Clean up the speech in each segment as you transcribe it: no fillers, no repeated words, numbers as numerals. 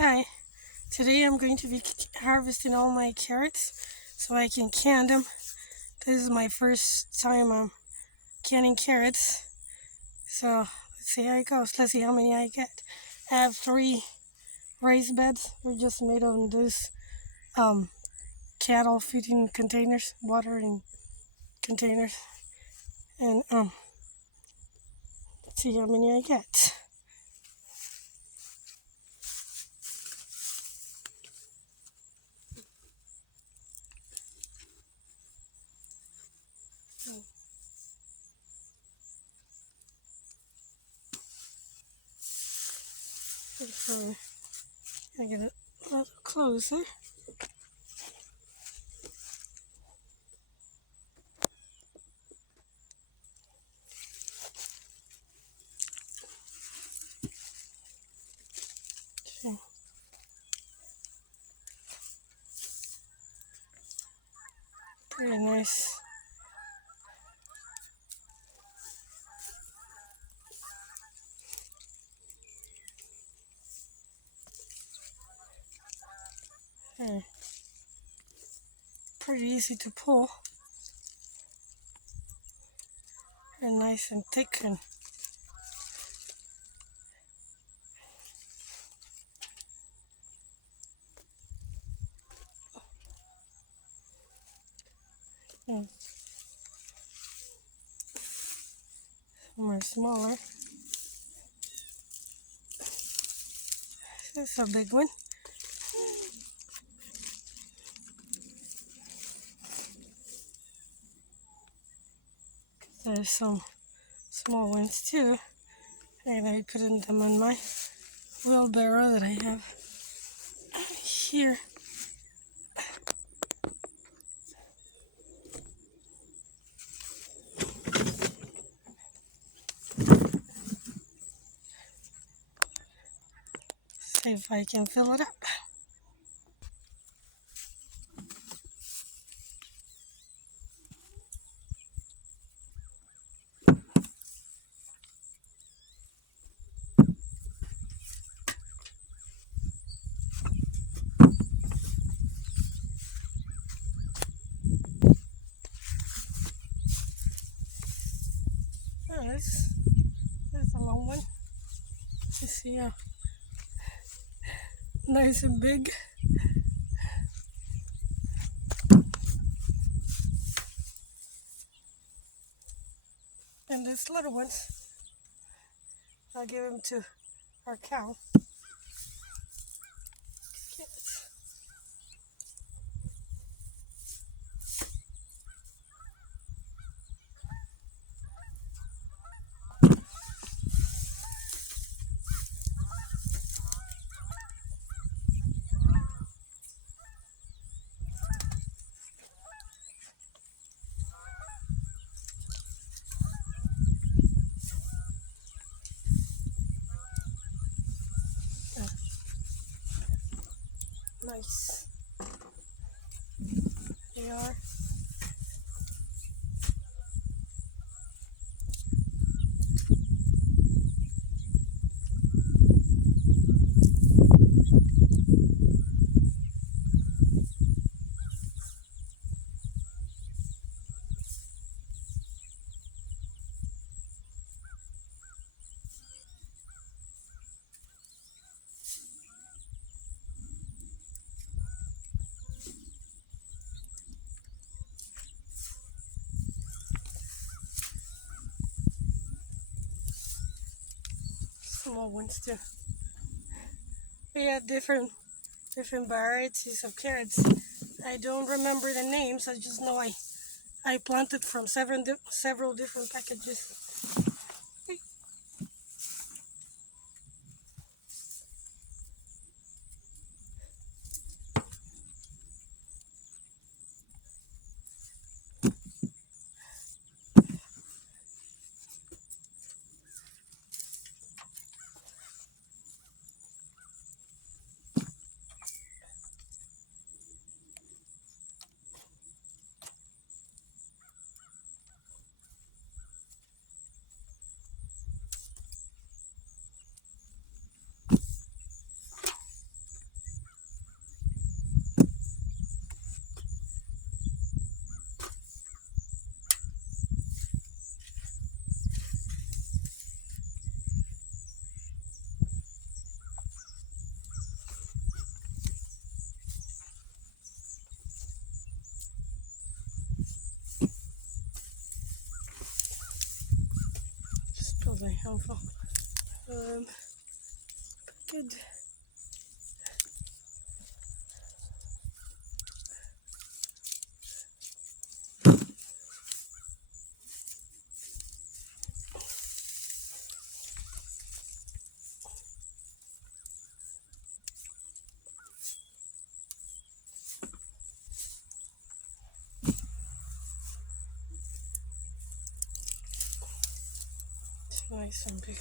Hi, today I'm going to be harvesting all my carrots so I can can them. This is my first time canning carrots, so let's see how it goes. Let's see how many I get. I have three raised beds. They're just made of those um, cattle feeding containers, watering containers, and let's see how many I get. So I get it a little closer. Okay, pretty nice. Okay. Pretty easy to pull and nice and thick and mm, some are smaller. This is a big one. There's some small ones too, and I put them in my wheelbarrow that I have here. See if I can fill it up. Oh, this is a long one. You see how nice and big. And these little ones, I'll give them to our cow. Yes. Yeah, nice. They are. Small ones too. We had different varieties of carrots. I don't remember the names. I just know I planted from several different packages. was a handful. Good. It's nice and big.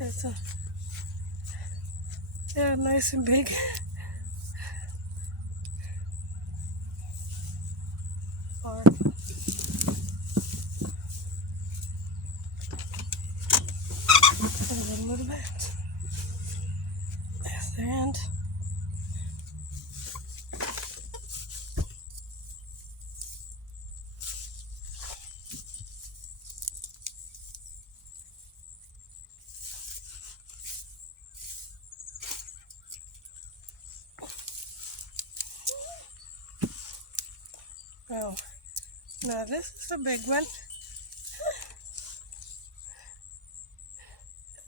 It's a, yeah, nice and big. Or a little bit. There's the end. Oh, now this is a big one.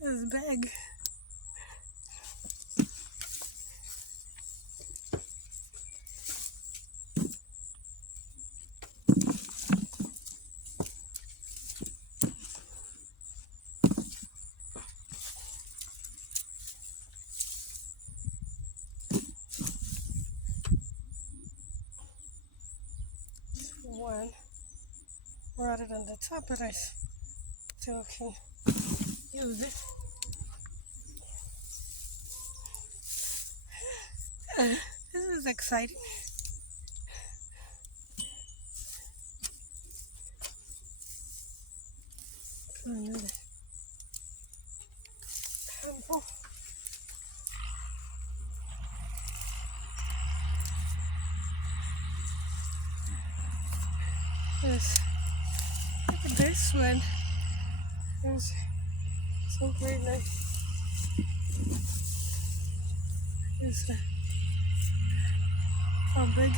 This is big. One rather than the top, but I still can use it. This is exciting. Another handful. Yes. Look at this one. There's so great nice. Here's how big.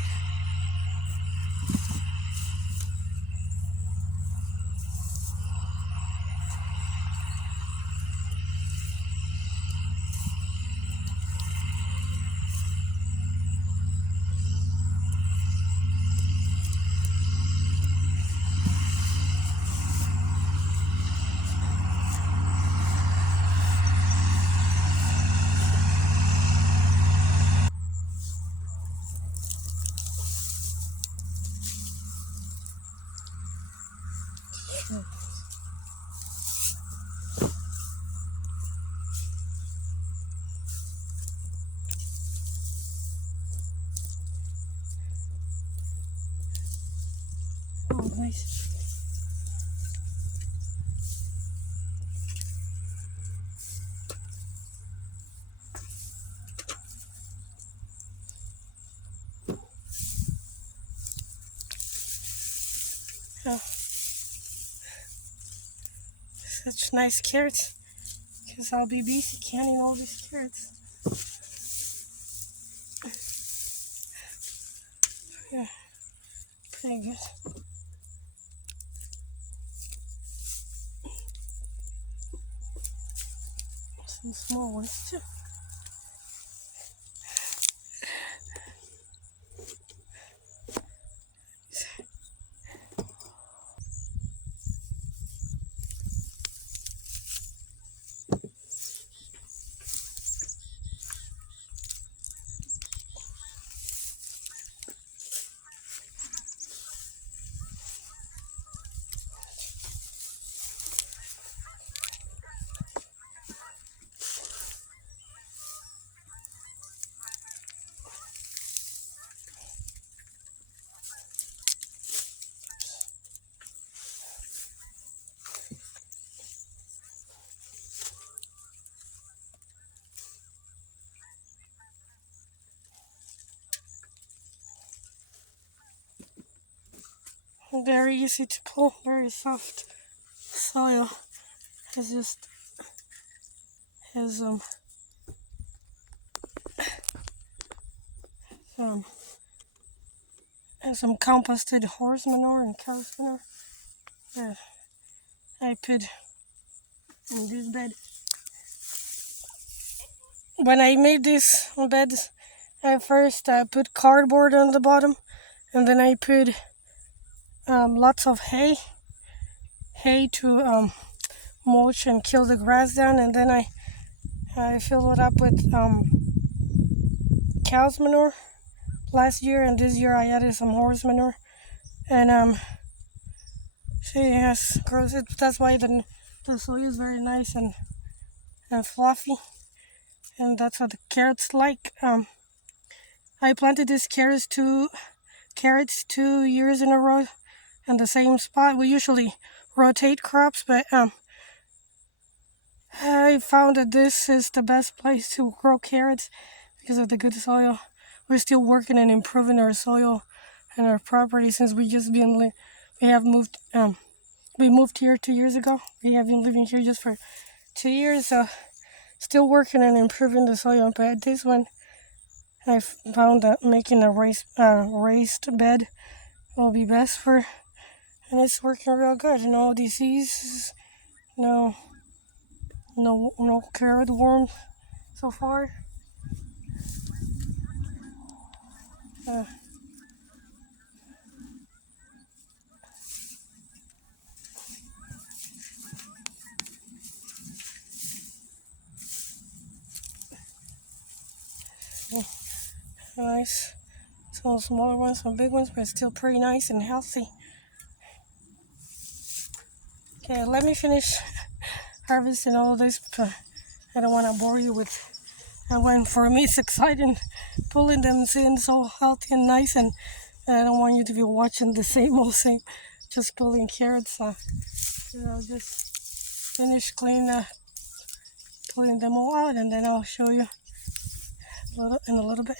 Oh, nice. Oh, such nice carrots. Because I'll be busy canning all these carrots. Yeah, pretty good. Some small ones too. Very easy to pull, very soft soil. It's just has um and some composted horse manure and cow manure that I put in this bed. When I made this bed, at first I put cardboard on the bottom, and then I put lots of hay to mulch and kill the grass down, and then I filled it up with cow's manure last year, and this year I added some horse manure, and she has grows it. That's why the soil is very nice and fluffy, and that's what the carrots like. I planted these carrots 2 years in a row in the same spot. We usually rotate crops, but I found that this is the best place to grow carrots because of the good soil. We're still working on improving our soil and our property since we moved here 2 years ago. We have been living here just for 2 years, so still working on improving the soil. But this one, I found that making a raised bed will be best for, and it's working real good. No disease, no carrot worm so far. Uh, nice. Some smaller ones, some big ones, but still pretty nice and healthy. Okay, let me finish harvesting all of this. I don't want to bore you with. And when for me it's exciting pulling them, seeing so healthy and nice, and I don't want you to be watching the same old same, just pulling carrots. So I'll just finish pulling them all out, and then I'll show you in a little bit.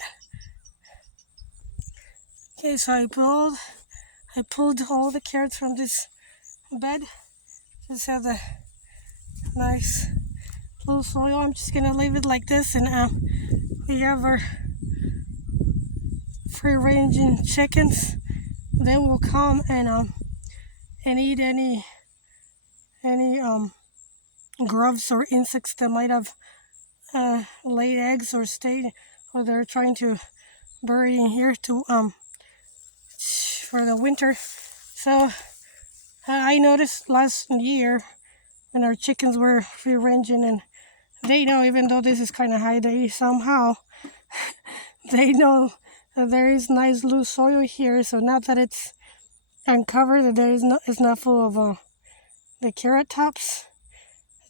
Okay, so I pulled all the carrots from this bed. Just have the nice little soil. I'm just gonna leave it like this, and we have our free-ranging chickens. They will come and eat any grubs or insects that might have laid eggs or stayed, or they're trying to bury in here to for the winter. So I noticed last year when our chickens were free ranging, and they know, even though this is kind of high, they somehow they know that there is nice loose soil here. So now that it's uncovered, that it's not full of the carrot tops,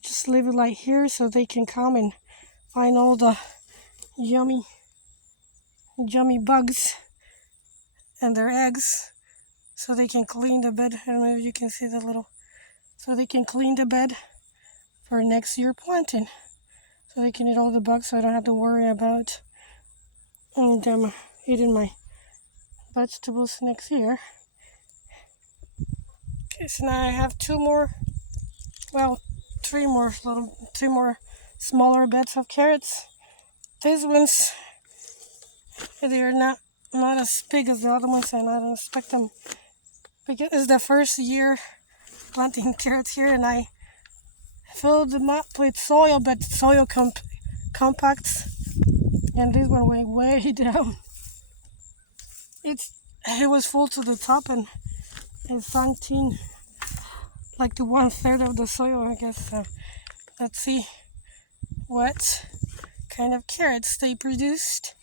just leave it like here so they can come and find all the yummy bugs and their eggs, so they can clean the bed. I don't know if you can see the little, so they can clean the bed for next year planting, so they can eat all the bugs, so I don't have to worry about them eating my vegetables next year. Okay, so now I have three more smaller beds of carrots. These ones, they're not as big as the other ones, and I don't expect them, because it's the first year planting carrots here, and I filled them up with soil, but soil compacts, and this one went way down. It was full to the top, and it sunk in like to 1/3 of the soil, I guess. Let's see what kind of carrots they produced.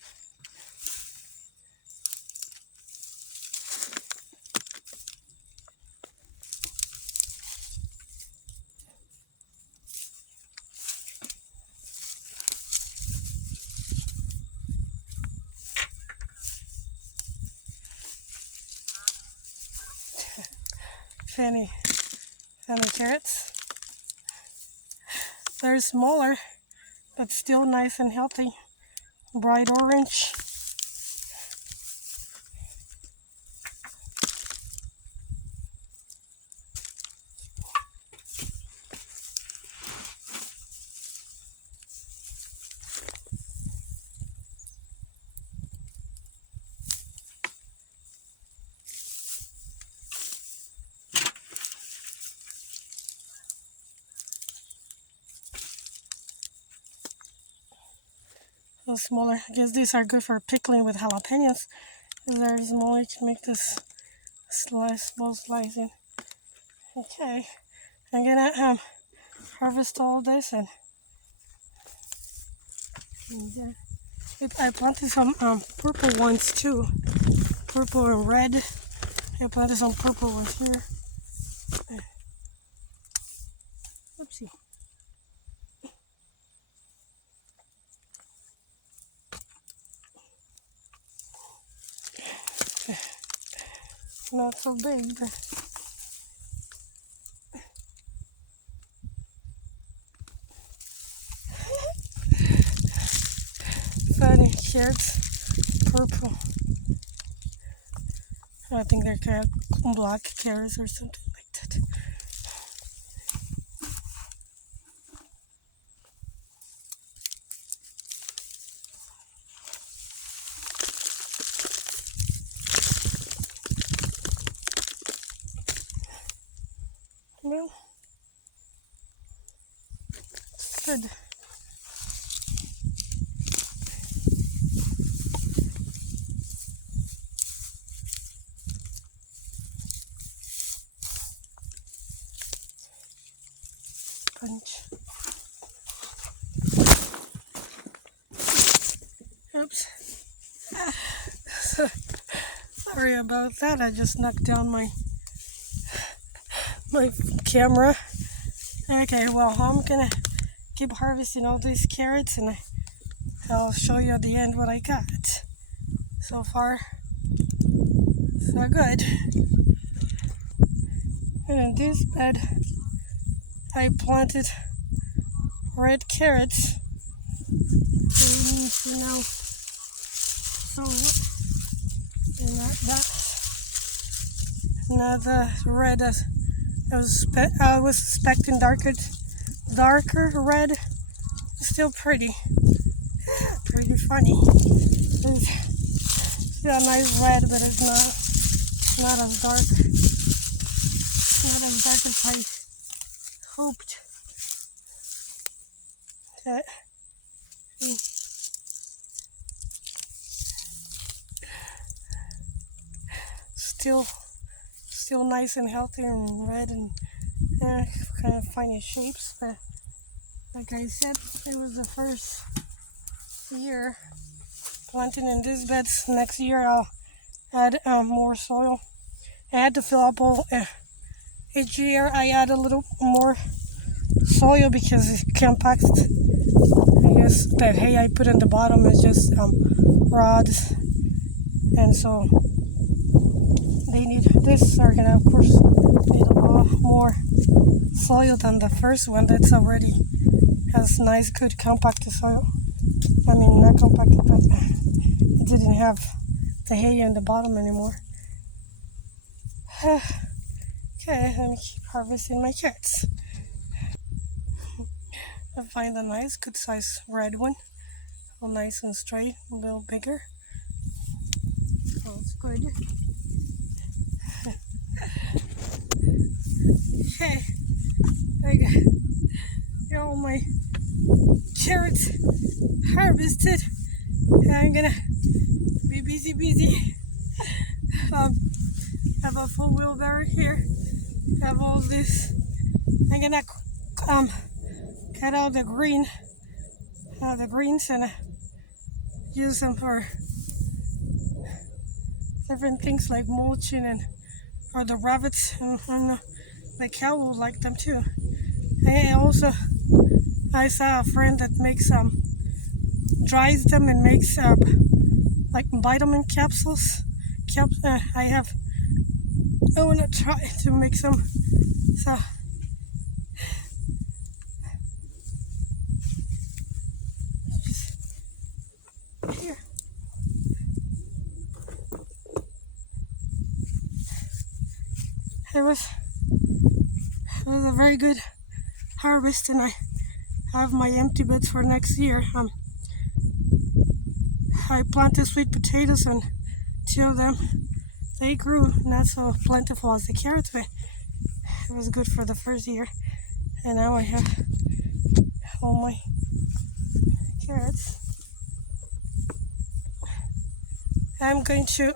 Fanny carrots. They're smaller, but still nice and healthy. Bright orange. little smaller. I guess these are good for pickling with jalapenos. If they're smaller, you can make this small slicing. Okay, I'm gonna harvest all this and I planted some purple ones too, purple and red. I planted some purple ones here. Oopsie. Not so big, but funny carrots, purple. I think they're black carrots or something like that. Well, it's good. Punch. Oops. Sorry about that. I just knocked down my camera. Okay, well, I'm gonna keep harvesting all these carrots and I'll show you at the end what I got. So far, so good. And in this bed, I planted red carrots. So and not the red as I was expecting darker red. Still pretty funny. It's still a nice red, but it's not as dark. Not as dark as I hoped. That still nice and healthy and red and kind of funny shapes, but like I said, it was the first year planting in these beds. Next year I'll add more soil. I had to fill up each year I add a little more soil because it compacts. I guess the hay I put in the bottom is just rods, and so this are gonna of course need a lot more soil than the first one that's already has nice good compacted soil. I mean, not compacted, but it didn't have the hay in the bottom anymore. Okay, let me keep harvesting my carrots. I find a nice good size red one, all nice and straight, a little bigger. So it's good. Okay, I got all my carrots harvested. I'm gonna be busy. Have a full wheelbarrow here. Have all this. I'm gonna cut out the greens and use them for different things like mulching and for the rabbits and the cow will like them too. And I saw a friend that makes dries them and makes like vitamin capsules. I want to try to make some. So here. It was a very good harvest, and I have my empty beds for next year. I planted sweet potatoes, and 2 of them they grew not so plentiful as the carrots, but it was good for the first year. And now I have all my carrots. I'm going to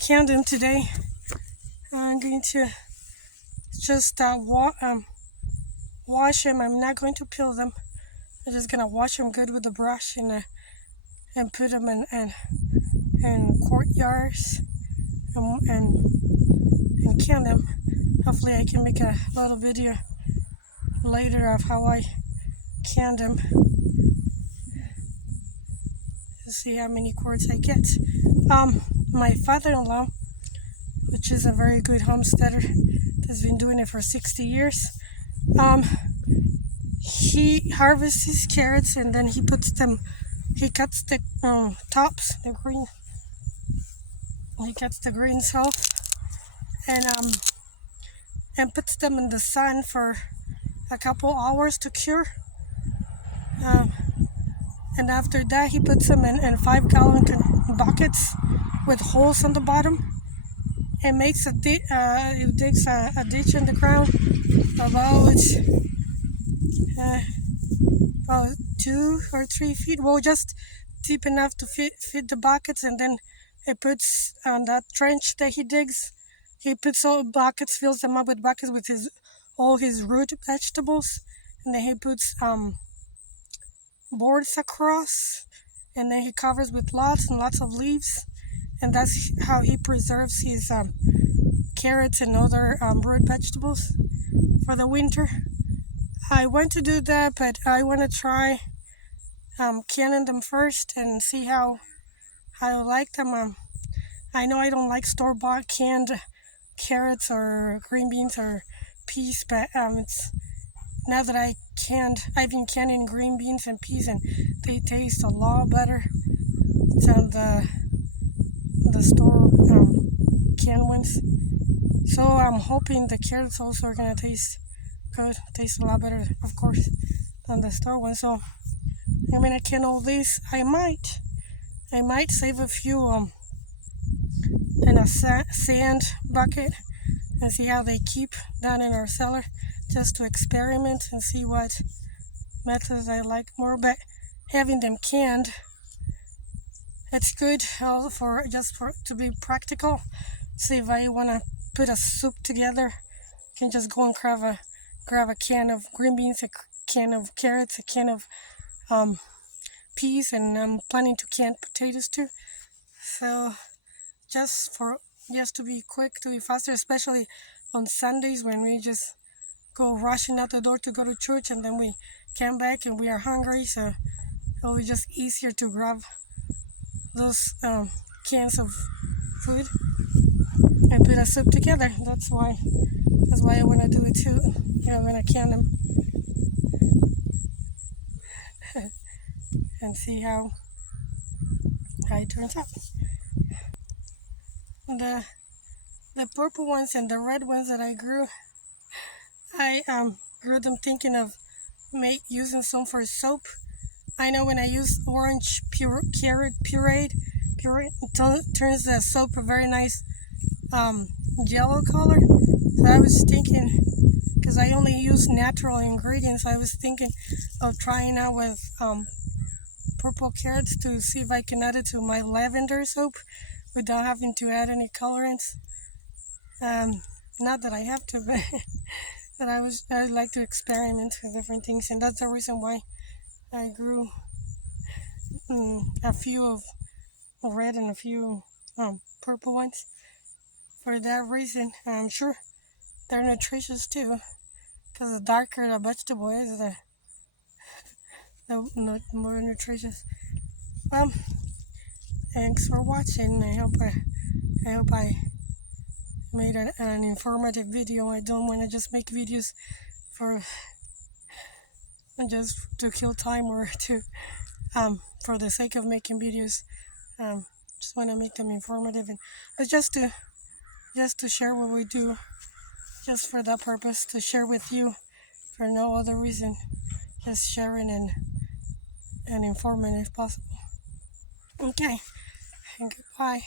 can them today. I'm going to just wash them. I'm not going to peel them. I'm just gonna wash them good with the brush and put them in courtyards and can them. Hopefully I can make a little video later of how I can them to see how many quarts I get. My father-in-law, which is a very good homesteader, has been doing it for 60 years. He harvests his carrots and then he cuts the tops, the green. He cuts the greens off and puts them in the sun for a couple hours to cure. And after that, he puts them in 5-gallon buckets with holes on the bottom and makes digs a ditch in the ground about 2 or 3 feet. Well, just deep enough to fit the buckets, and then he puts on that trench that he digs. He puts all buckets, fills them up with buckets with all his root vegetables, and then he puts boards across, and then he covers with lots and lots of leaves, and that's how he preserves his carrots and other root vegetables for the winter. I want to do that, but I want to try canning them first and see how I like them. I know I don't like store-bought canned carrots or green beans or peas, but it's now that I've been canning green beans and peas, and they taste a lot better than the store canned ones. So I'm hoping the carrots also are gonna taste good, taste a lot better, of course, than the store ones. So I'm gonna can all these. I might save a few in a sand bucket and see how they keep down in our cellar, just to experiment and see what methods I like more. But having them canned, it's good for to be practical. See, if I want to put a soup together, I can just go and grab a can of green beans, a can of carrots, a can of peas, and I'm planning to can potatoes too. So just to be quick, to be faster, especially on Sundays when we just go rushing out the door to go to church, and then we come back and we are hungry, so it'll be just easier to grab those cans of food and put a soup together. That's why I want to do it too. I'm going to can them and see how it turns out. The purple ones and the red ones that I grew them thinking of using some for soap. I know when I use orange carrot puree, it turns the soap a very nice yellow color. So I was thinking, because I only use natural ingredients, I was thinking of trying out with purple carrots to see if I can add it to my lavender soap without having to add any colorants. Not that I have to, but that I like to experiment with different things, and that's the reason why I grew a few of red and a few purple ones. For that reason, I'm sure they're nutritious too, because the darker the vegetable is, the more nutritious. Thanks for watching. I hope I made an informative video. I don't want to just make videos for just to kill time or to for the sake of making videos. Just want to make them informative, and just to share what we do, just for that purpose, to share with you for no other reason, just sharing and informing if possible. Okay, and goodbye.